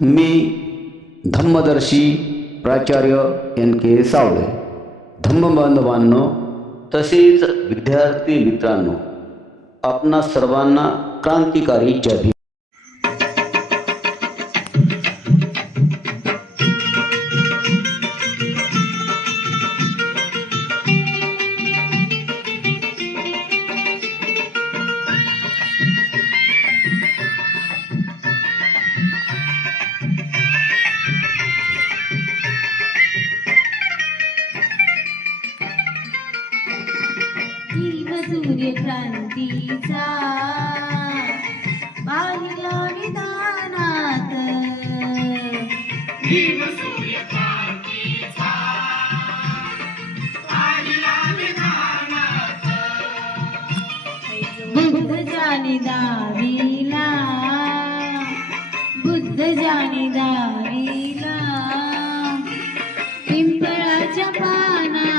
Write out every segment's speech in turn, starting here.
मी धम्मदर्शी प्राचार्य NK सावळे. धम्मबांधवांनो तसेच विद्यार्थी मित्रांनो, आपणा सर्वांना क्रांतिकारी जय भीम. सूर्य क्रांतीचा पाहिला विधानात, भीम सूर्य क्रांतीचा पाहिला विधानात. बुद्ध जानी दारीला, बुद्ध जानी दारीला, पिंपळाच्या पानात.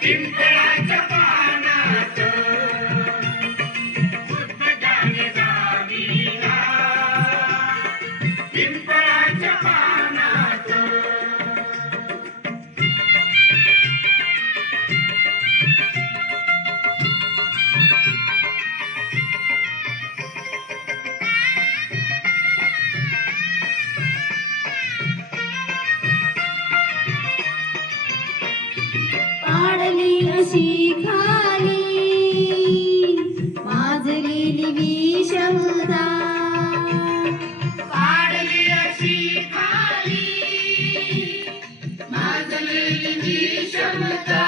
पिंपळाच्या पानात बुद्ध जाने दारीला, पिंपळाच्या पानात. पाडली अशी खाली माजलेली विषमता, पाडली अशी खाली माजलेली विषमता,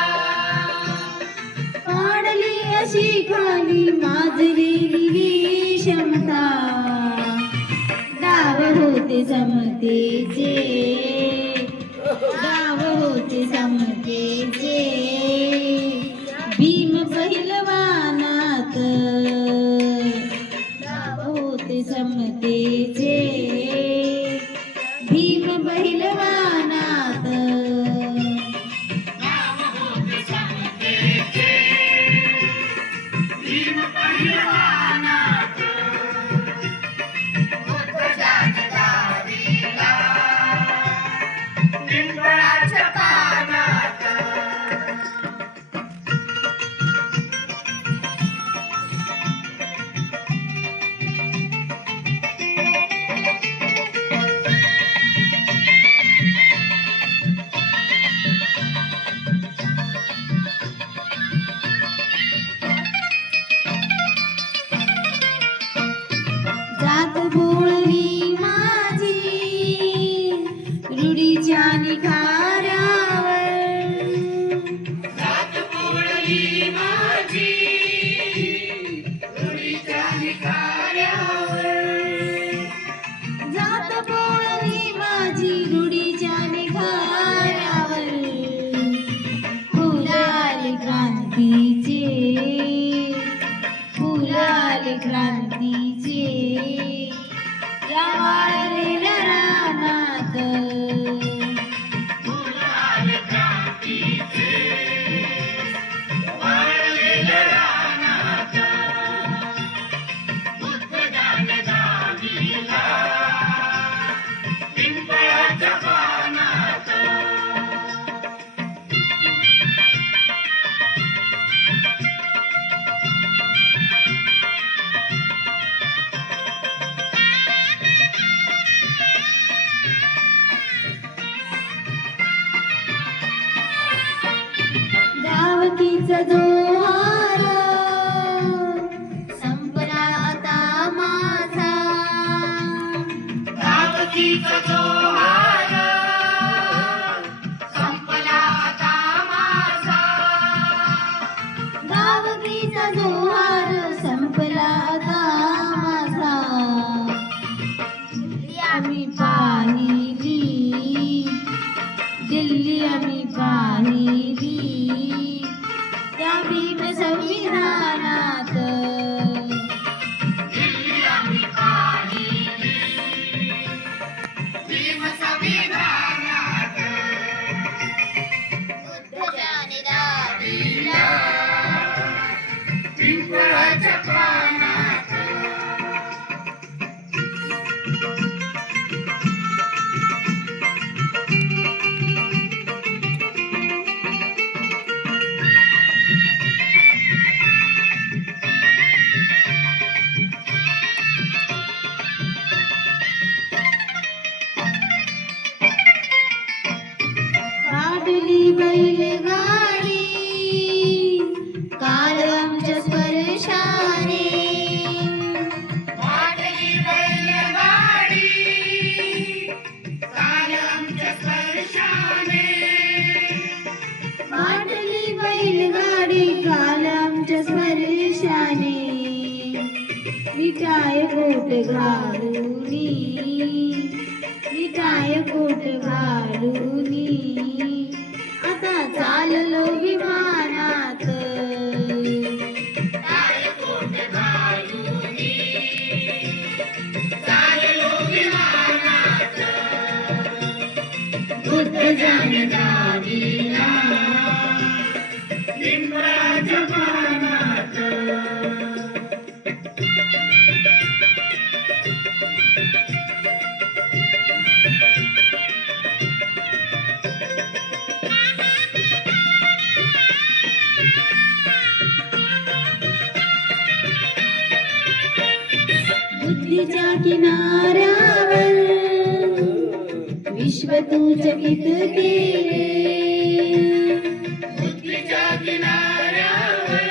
पाडली अशी खाली माजलेली विषमता. डाव होते समतेचे, डाव होते समतेचे, भीम पहिलवानात. डाव होते समतेचे, भीम पहिलवानात. डाव होते समतेचे, भीम पहिलवानात. बुद्ध जाने दारीला, पिंपळाच्या पानात. जात बोळली माझी रूढीच्या निखाऱ्यावर, जात बोळली माझी रूढीच्या निखाऱ्यावर, जात बोळली माझी रूढीच्या निखाऱ्यावर. फुलाले क्रांतीचे, फुलाले क्रांतीचे, या वाळलेल्या रानात. फुलाले क्रांतीचे, वाळलेल्या रानात. बुद्ध जाने दारीला, पिंपळाच्या पानात. गावकीचा जोहार संपला आता माझा, गावकीचा जोहार संपला आता माझा, गावकीचा जोहार संपला आता माझा. दिल्ली आम्ही पाहिली, दिल्ली आम्ही पाहिली, त्या भीम संविधानात. दिल्ली आम्ही पाहिली, भीम संविधानात. बुद्ध जाने दारीला, पिंपळाच्या पानात वाढली बैलगाडी काल आमच्या स्पर्शाने वाढली बैलगाडी काल आमच्या स्पर्शाने वाढली बैलगाडी काल आमच्या स्पर्शाने मिठाय कोट घालूनी मिठाय कोट घालूनी आता चाललो विमानात मिठाय कोट घालूनी चाललो विमानात बुद्ध जानदारीला पिंपळाच्या पानात बुद्धीच्या किनाऱ्यावर विश्व तू चकित केले बुद्धीच्या किनाऱ्यावर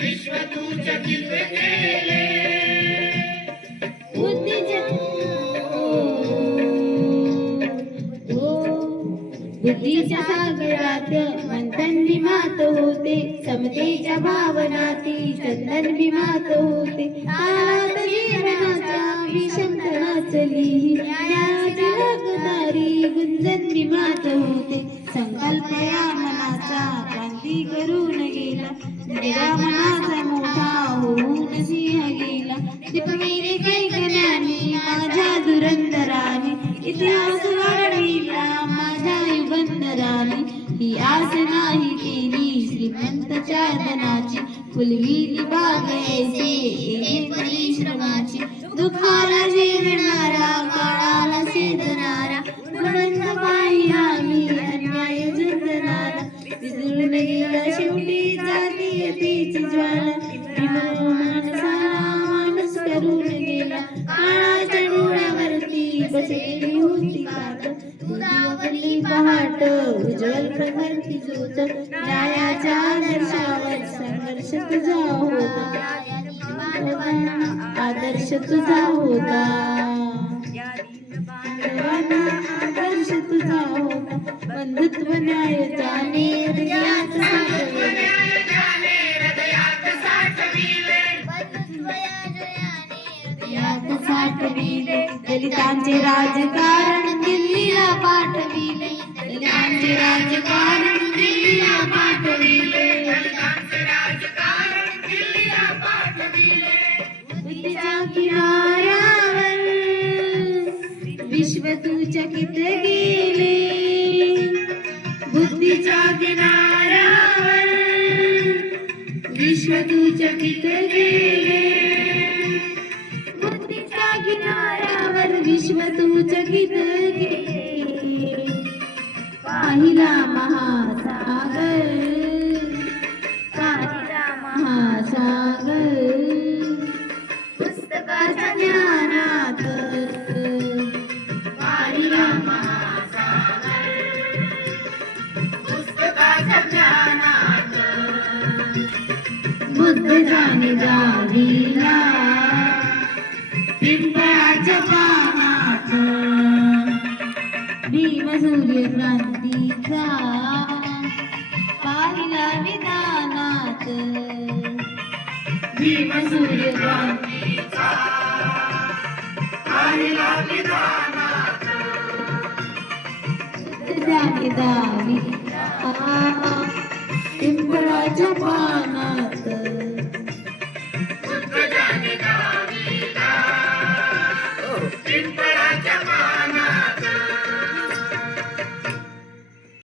विश्व तू चकित केले बुद्धीच्या सागरात मंथन विमात होते समतेच्या भावनाती चंदन विमात होते काळात जीवनाच्या विषमता चली न्यायाची लगदारी गुंजन विमात होते संकल्प या मनाचा क्रांती करून गेला निरा मनाचा मोठा होऊन सिंह गेला दीपमेरे कैकण्याने माझ्या दुरंदराने इतिहास वाढविला माझ्या युगंधराने ही आस नाही केली श्रीमंतच्या धनाची फुलविली बाग ऐसे परिश्रमाची दुःखाला झेलणारा काळाला सेदणारा गुणवंत पायी आम्ही अन्याय झुंजणारा विजळून गेला शेवटी जातीयतेची ज्वाला माणूस करून गेला काळाच्या डोळ्यावरती बसलेली होती कात उदावली पहाट उज्ज्वल प्रभाती ज्योत न्यायाच्या आदर्शावर संघर्ष तुझा होता आदर्श तुझा होता आदर्श तुझा होता बंधुत्व न्याय जाणे हृदयात साठविले दलितांचे राजकारण दिल्लीला पाठविले दलितांचे राजकारण दिल्लीला पाठविले बुद्धीच्या किनाऱ्यावर विश्व तू चकित गेले बुद्धीच्या किनाऱ्यावर विश्व तू चकित गेले बुद्धीच्या किनाऱ्यावर विश्व तू चकित गेले पाहिला महासागर पाहिला महासागर पुस्तकाच्या ज्ञानात पाहिला महासागर पुस्तकाच्या ज्ञानात बुद्ध जाणे गावीला पिंपळाच्या पानात भीम सूर्यक्रांतीचा पाहिला विधानात भीम सूर्यक्रांतीचा पाहिला विधानात जाणे गावी पिंपळाच्या पानात